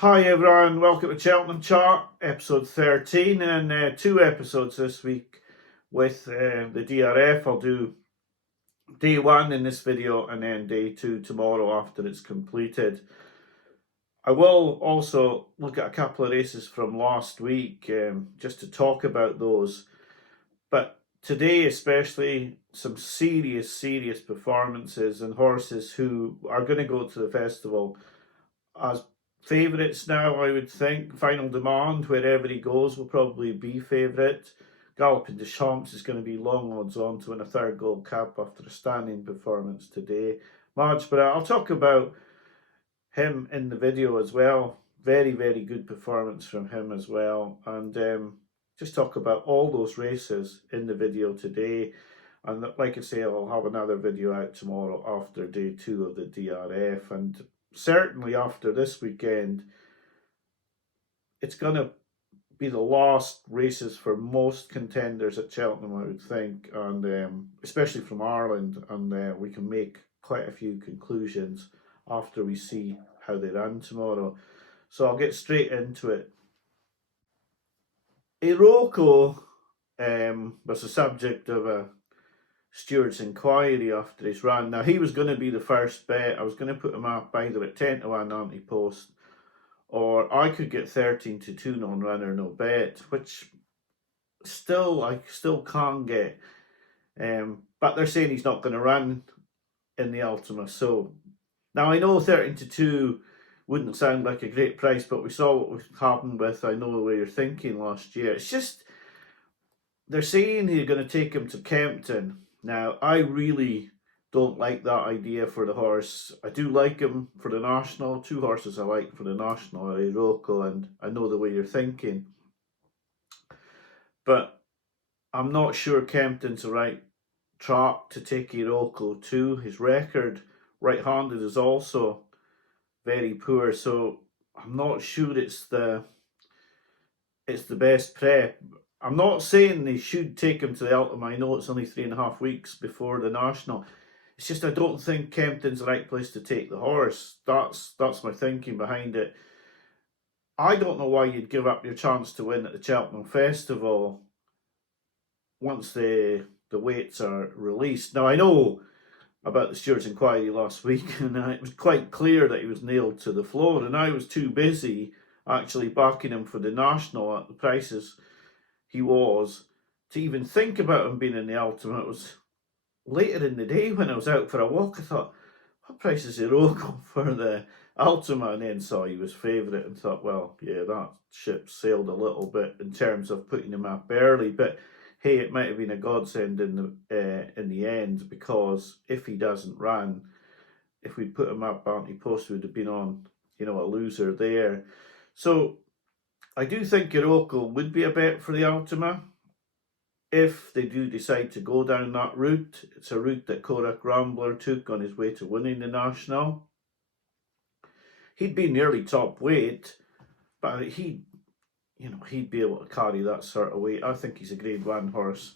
Hi everyone, welcome to Cheltenham Chart, episode 13, and two episodes this week with the DRF. I'll do day one in this video and then day two tomorrow after it's completed. I will also look at a couple of races from last week just to talk about those, but today especially some serious performances and horses who are going to go to the festival as favourites now, I would think. Final Demand, wherever he goes, will probably be favourite. Galopin Des Champs is going to be long odds on to win a third Gold Cup after a standing performance today. Majborough, I'll talk about him in the video as well. Very good performance from him as well. And just talk about all those races in the video today. And like I say, I'll have another video out tomorrow after day two of the DRF. And certainly after this weekend, it's going to be the last races for most contenders at Cheltenham, I would think, and especially from Ireland, and we can make quite a few conclusions after we see how they run tomorrow. So I'll get straight into it. Iroko was the subject of a steward's inquiry after his run. Now, he was going to be the first bet. I was going to put him up either at 10 to 1 anti-post, or I could get 13 to 2 non-runner no bet, which I still can't get. But they're saying he's not going to run in the Ultima. So now I know 13 to 2 wouldn't sound like a great price, but we saw what happened with I Know Where You're Thinking last year. It's just, they're saying they're going to take him to Kempton. Now, I really don't like that idea for the horse. I do like him for the National. Two horses I like for the National are Iroko and I Know the Way You're Thinking. But I'm not sure Kempton's the right track to take Iroko to. His record right-handed is also very poor, so I'm not sure it's the best prep. I'm not saying they should take him to the Ultima. I know it's only 3.5 weeks before the National. It's just I don't think Kempton's the right place to take the horse. That's my thinking behind it. I don't know why you'd give up your chance to win at the Cheltenham Festival once the weights are released. Now, I know about the steward's inquiry last week, and it was quite clear that he was nailed to the floor, and I was too busy actually backing him for the National at the prices he was to even think about him being in the Ultima. It was later in the day when I was out for a walk. I thought, what price is Iroko for the Ultima? And then saw he was favourite and thought, well, yeah, that ship sailed a little bit in terms of putting him up early. But hey, it might have been a godsend in the end, because if he doesn't run, if we'd put him up anti-post, we'd have been on, a loser there. So I do think Iroko would be a bet for the Ultima if they do decide to go down that route. It's a route that Korak Rambler took on his way to winning the National. He'd be nearly top weight, but he'd be able to carry that sort of weight. I think he's a Grade 1 horse,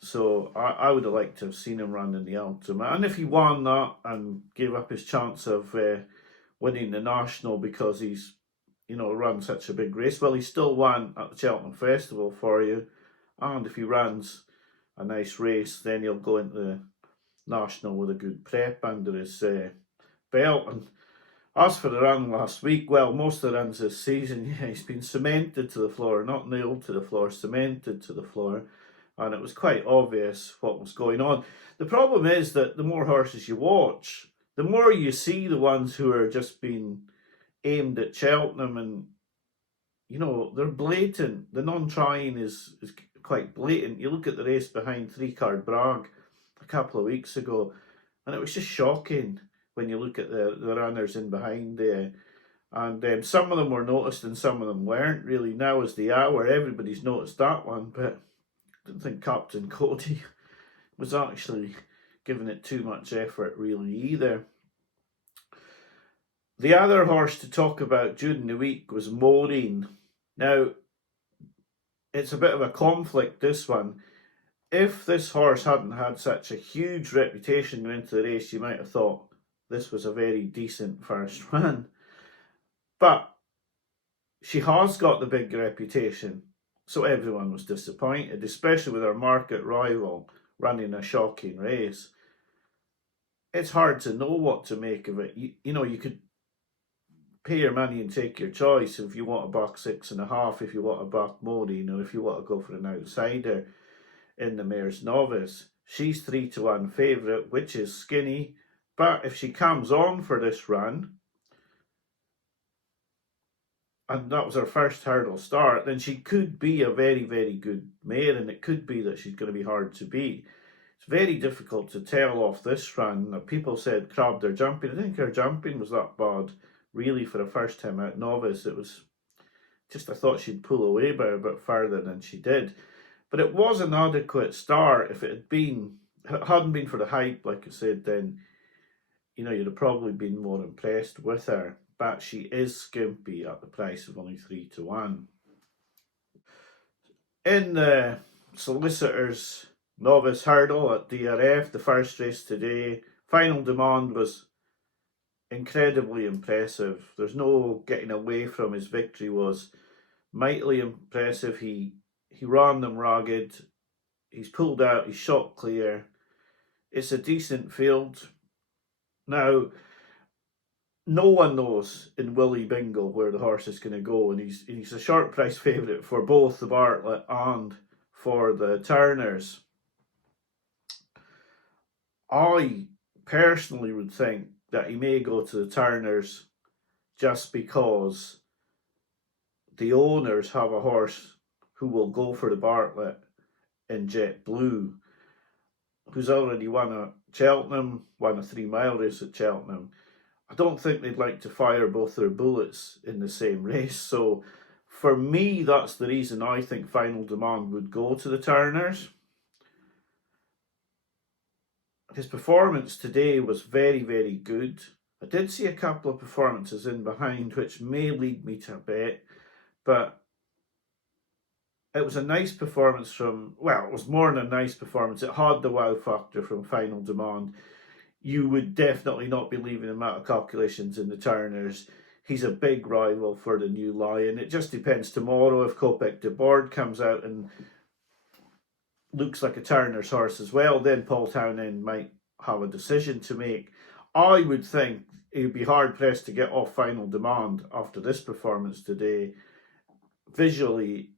so I would have liked to have seen him run in the Ultima. And if he won that and gave up his chance of winning the National because he's run such a big race, well, he still won at the Cheltenham Festival for you. And if he runs a nice race, then he'll go into the National with a good prep under his belt. And as for the run last week, well, most of the runs this season, yeah, he's been cemented to the floor, not nailed to the floor, cemented to the floor. And it was quite obvious what was going on. The problem is that the more horses you watch, the more you see the ones who are just being aimed at Cheltenham, and they're blatant. The non-trying is quite blatant. You look at the race behind 3-Card Bragg a couple of weeks ago, and it was just shocking when you look at the runners in behind there. And some of them were noticed and some of them weren't really. Now is the hour, everybody's noticed that one, but I didn't think Captain Cody was actually giving it too much effort really either. The other horse to talk about during the week was Maughreen. Now, it's a bit of a conflict, this one. If this horse hadn't had such a huge reputation going into the race, you might have thought this was a very decent first run. But She has got the big reputation, so everyone was disappointed, especially with her market rival running a shocking race. It's hard to know what to make of it. You know, you could pay your money and take your choice if you want a buck 6.5, if you want a buck Maughreen, or if you want to go for an outsider in the mare's novice. She's 3-1 favourite, which is skinny, but if she comes on for this run, and that was her first hurdle start, then she could be a very, very good mare, and it could be that she's going to be hard to beat. It's very difficult to tell off this run. People said crabbed her jumping. I think her jumping was that bad, really, for a first time out novice. It was just, I thought she'd pull away by a bit further than she did. But it was an adequate start. If it hadn't been for the hype, like I said, then, you know, you'd have probably been more impressed with her. But she is skimpy at the price of only 3-1. In the Solicitors Novice Hurdle at DRF, the first race today, Final Demand was incredibly impressive. There's no getting away from his victory. Was mightily impressive. He ran them ragged. He's pulled out. He's shot clear. It's a decent field. Now, no one knows in Willie Bingle where the horse is going to go, and he's a short price favourite for both the Bartlett and for the Turners. I personally would think that he may go to the Turners just because the owners have a horse who will go for the Bartlett in Jet Blue, who's already won at Cheltenham, won a 3-mile race at Cheltenham. I don't think they'd like to fire both their bullets in the same race. So for me, that's the reason I think Final Demand would go to the Turners. His performance today was very, very good. I did see a couple of performances in behind, which may lead me to a bet, but it was a nice performance from, well, it was more than a nice performance. It had the wow factor from Final Demand. You would definitely not be leaving him out of calculations in the Turners. He's a big rival for the New Lion. It just depends tomorrow if Kopek de Board comes out and looks like a Turner's horse as well, then Paul Townend might have a decision to make. I would think he would be hard pressed to get off Final Demand after this performance today. Visually,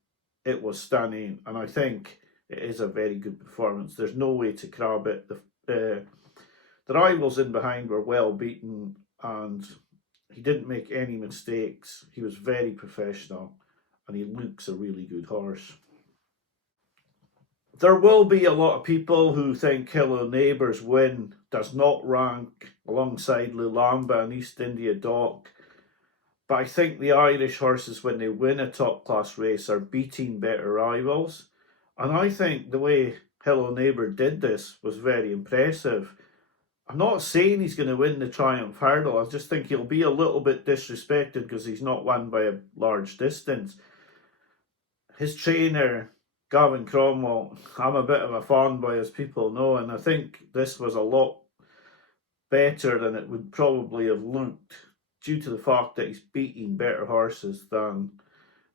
it was stunning, and I think it is a very good performance. There's no way to crab it. The rivals in behind were well beaten, and he didn't make any mistakes. He was very professional, and he looks a really good horse. There will be a lot of people who think Hello Neighbour's win does not rank alongside Lulamba and East India Dock, but I think the Irish horses, when they win a top-class race, are beating better rivals, and I think the way Hello Neighbour did this was very impressive. I'm not saying he's going to win the Triumph Hurdle. I just think he'll be a little bit disrespected because he's not won by a large distance. His trainer, Gavin Cromwell, I'm a bit of a fanboy, as people know, and I think this was a lot better than it would probably have looked due to the fact that he's beating better horses than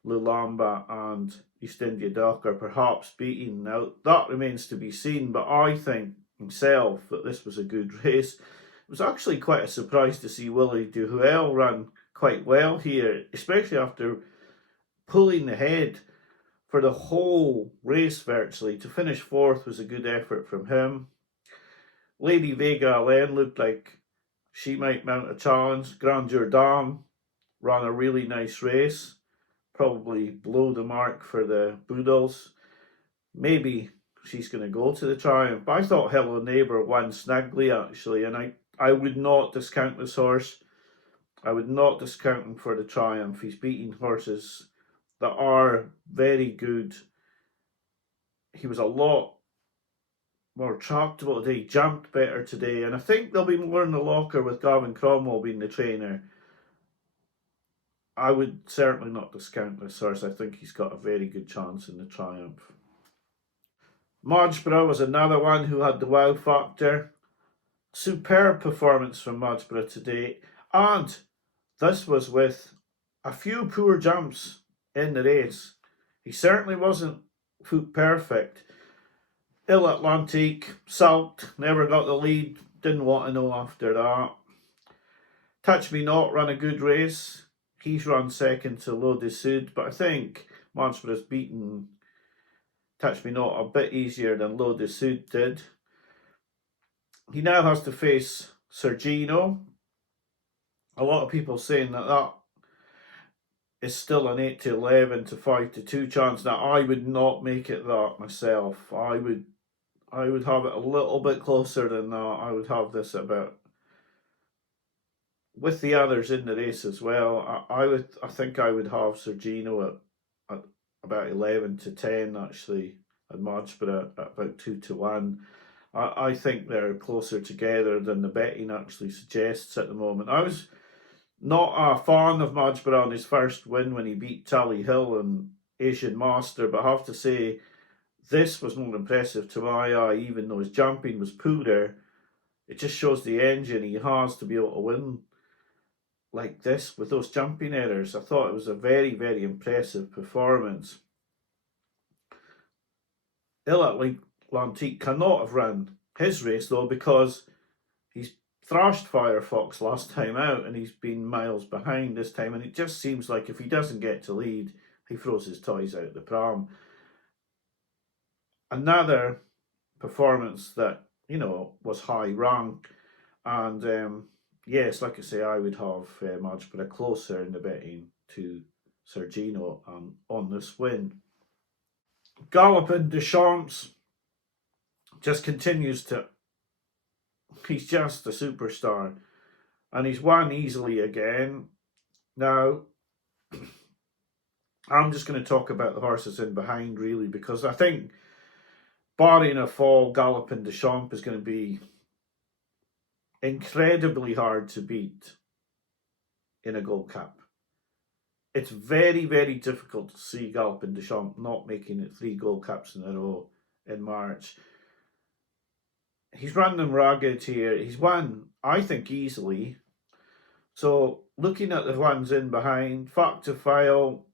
Lulamba and East India Dock, or perhaps beating. Now, that remains to be seen, but I think himself that this was a good race. It was actually quite a surprise to see Willie Duhuel run quite well here, especially after pulling the head for the whole race virtually. To finish fourth was a good effort from him. Lady Vega Allen looked like she might mount a challenge. Grandeur Dame ran a really nice race, probably below the mark for the Boodles. Maybe she's going to go to the Triumph. But I thought Hello Neighbour won snugly, actually, and I would not discount this horse. I would not discount him for the Triumph. He's beating horses that are very good. He was a lot more tractable today. He jumped better today, and I think there'll be more in the locker with Gavin Cromwell being the trainer. I would certainly not discount this horse. I think he's got a very good chance in the Triumph. Majborough was another one who had the wow factor. Superb performance from Majborough today, and this was with a few poor jumps in the race. He certainly wasn't foot perfect. Ill Atlantique, sulked, never got the lead, didn't want to know after that. Touch Me Not ran a good race. He's run second to L'Eau de Sud, but I think Majborough's beaten Touch Me Not a bit easier than L'Eau de Sud did. He now has to face Sergino. A lot of people saying that is still an 8 to 11 to 5 to 2 chance. Now, I would not make it that myself. I would have it a little bit closer than that. I would have this about, with the others in the race as well. I think I would have Sergino at about 11 to 10 actually, and Majborough at about 2 to 1. I think they're closer together than the betting actually suggests at the moment. I was not a fan of Majborough on his first win when he beat Tally Hill and Asian Master, but I have to say this was more impressive to my eye, even though his jumping was poorer. It just shows the engine he has to be able to win like this with those jumping errors. I thought it was a very, very impressive performance. Ill Atlantique cannot have run his race though, because he's thrashed Firefox last time out and he's been miles behind this time, and it just seems like if he doesn't get to lead, he throws his toys out the pram. Another performance that, was high rank, and yes, like I say, I would have Majborough closer in the betting to Sergino on this win. Galopin Des Champs just continues to, he's just a superstar, and he's won easily again. Now, I'm just going to talk about the horses in behind really, because I think barring a fall, Galopin Des Champs is going to be incredibly hard to beat in a Gold Cup. It's very, very difficult to see Galopin Des Champs not making it 3 Gold Cups in a row in March. He's run them ragged here. He's won, I think, easily. So looking at the ones in behind, Fact to File,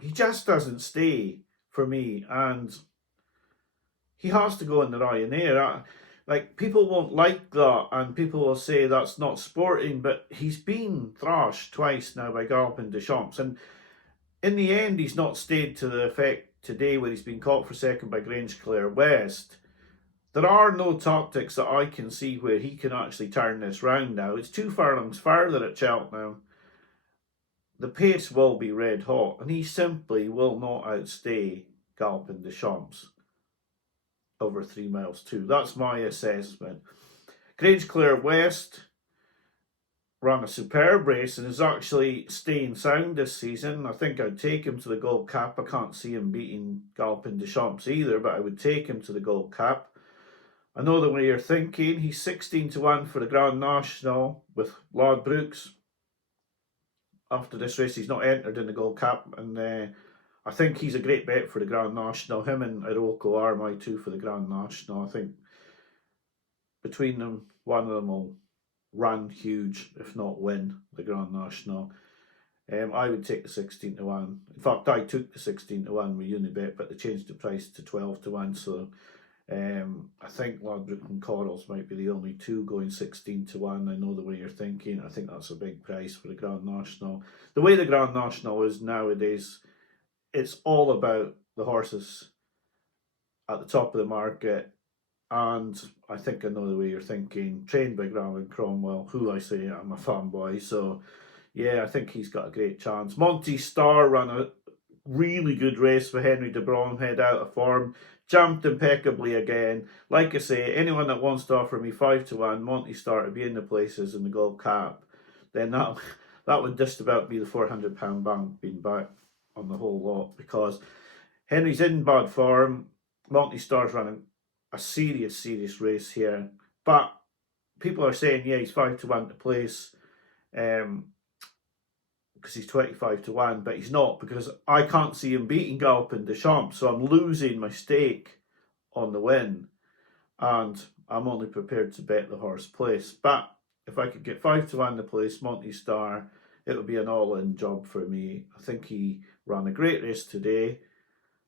he just doesn't stay for me, and he has to go in the Ryanair. Like, people won't like that, and people will say that's not sporting, but he's been thrashed twice now by Galopin Des Champs, and in the end, he's not stayed to the effect today where he's been caught for second by Grange Clare West. There are no tactics that I can see where he can actually turn this round now. It's 2 furlongs further at Cheltenham. The pace will be red hot, and he simply will not outstay Galopin Des Champs over 3 miles too. That's my assessment. Grange Clare West ran a superb race and is actually staying sound this season. I think I'd take him to the Gold Cup. I can't see him beating Galopin Des Champs either, but I would take him to the Gold Cup. I know the way you're thinking. He's 16 to 1 for the Grand National with Ladbrokes. After this race, he's not entered in the Gold Cup, and I think he's a great bet for the Grand National. Him and Iroko are my 2 for the Grand National. I think between them, one of them will run huge, if not win the Grand National. I would take the 16 to 1. In fact, I took the 16 to 1 with Unibet, but they changed the price to 12 to 1. So I think Ladbroke and Corals might be the only 2 going 16 to 1. I know the way you're thinking. I think that's a big price for the Grand National. The way the Grand National is nowadays, it's all about the horses at the top of the market, and I think I know the way you're thinking. Trained by Graham Cromwell, who I say I'm a fanboy, so yeah, I think he's got a great chance. Monty Star ran a really good race for Henry de Bromhead, out of form, jumped impeccably again. Like I say, anyone that wants to offer me 5 to 1 Monty Star to be in the places in the Gold Cup, then that would just about be the £400 bank being back on the whole lot, because Henry's in bad form. Monty Star's running a serious race here, but people are saying, yeah, he's 5 to 1 to place because he's 25 to 1, but he's not, because I can't see him beating Galopin Des Champs, so I'm losing my stake on the win, and I'm only prepared to bet the horse place. But if I could get 5 to 1 to place Monty Star, it would be an all-in job for me. I think he ran a great race today.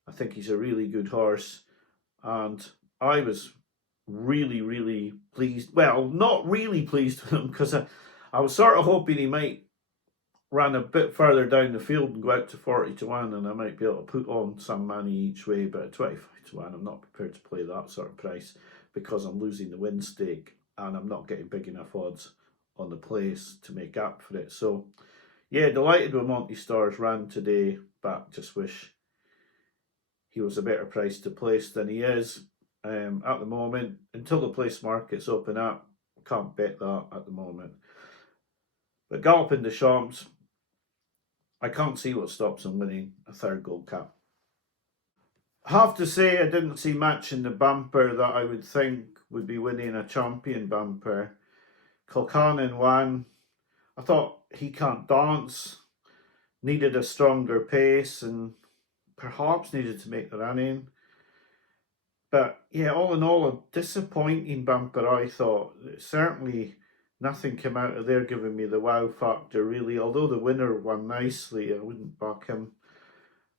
I think he's a really good horse, and I was really, really pleased. Well, not really pleased with him, because I was sort of hoping he might run a bit further down the field and go out to 40 to 1, and I might be able to put on some money each way. But at 25 to 1, I'm not prepared to play that sort of price, because I'm losing the win stake and I'm not getting big enough odds on the place to make up for it. So yeah, delighted with Monty Star's run today, but just wish he was a better price to place than he is at the moment. Until the place markets open up, can't bet that at the moment. But Galopin Des Champs, I can't see what stops him winning a third Gold Cup. I have to say, I didn't see much in the bumper that I would think would be winning a champion bumper. Kilcannon won. I thought He Can't Dance needed a stronger pace and perhaps needed to make the running. But yeah, all in all, a disappointing bumper, I thought. Certainly nothing came out of there giving me the wow factor, really. Although the winner won nicely, I wouldn't back him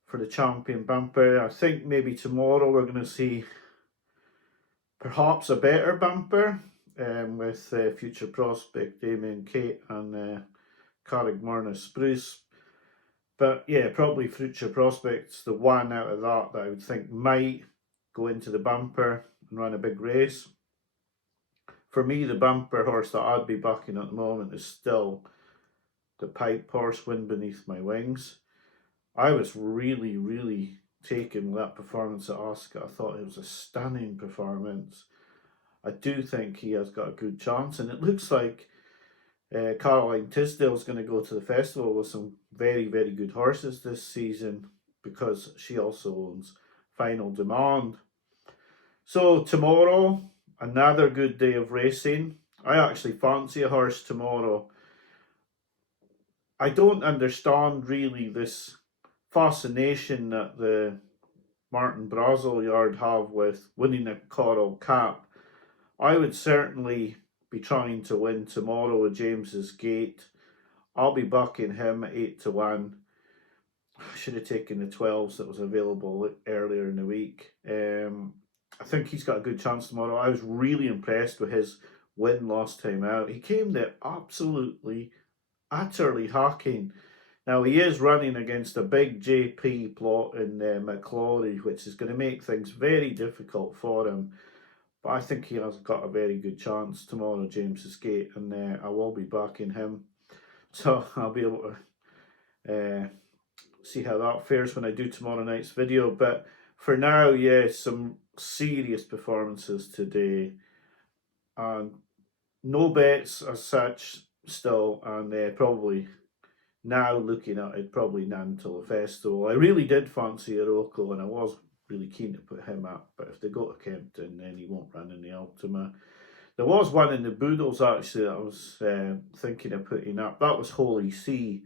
for the champion bumper. I think maybe tomorrow we're going to see perhaps a better bumper with Future Prospect, Damien Kate and Carrick Spruce. But yeah, probably Future Prospect's the one out of that I would think might go into the bumper and run a big race. For me, the bumper horse that I'd be backing at the moment is still the Pipe Horse, Wind Beneath My Wings. I was really, really taken with that performance at Ascot. I thought it was a stunning performance. I do think he has got a good chance, and it looks like Caroline Tisdale's going to go to the festival with some very, very good horses this season, because she also owns Final Demand. So tomorrow, another good day of racing. I actually fancy a horse tomorrow. I don't understand really this fascination that the Martin Brazel yard have with winning a Coral Cup. I would certainly be trying to win tomorrow with James's Gate. I'll be backing him at 8 to 1. I should have taken the 12s that was available earlier in the week. I think he's got a good chance tomorrow. I was really impressed with his win last time out. He came there absolutely, utterly hacking. Now, he is running against a big JP plot in McClory, which is going to make things very difficult for him. But I think he has got a very good chance tomorrow, James's Gate, and I will be backing him. So I'll be able to see how that fares when I do tomorrow night's video. But for now, yeah, some serious performances today. And no bets as such still, and probably now looking at it, probably none till the festival. I really did fancy Iroko, and I was really keen to put him up, but if they go to Kempton, then he won't run in the Ultima. There was one in the Boodles actually that I was thinking of putting up. That was Holy See.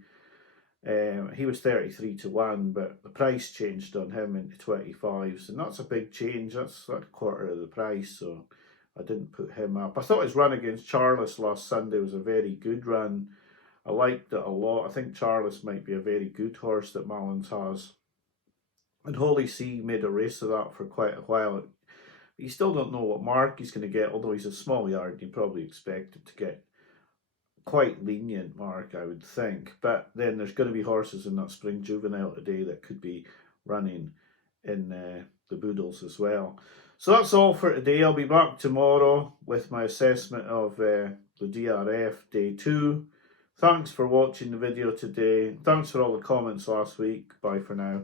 He was 33 to 1, but the price changed on him into 25s, and that's a big change. That's like a quarter of the price, so I didn't put him up. I thought his run against Charles last Sunday was a very good run. I liked it a lot. I think Charles might be a very good horse that Mullins has. And Holy See made a race of that for quite a while. You still don't know what mark he's going to get, although he's a small yard. You probably expect him to get quite lenient mark, I would think. But then there's going to be horses in that Spring Juvenile today that could be running in the Boodles as well. So that's all for today. I'll be back tomorrow with my assessment of the DRF Day 2. Thanks for watching the video today. Thanks for all the comments last week. Bye for now.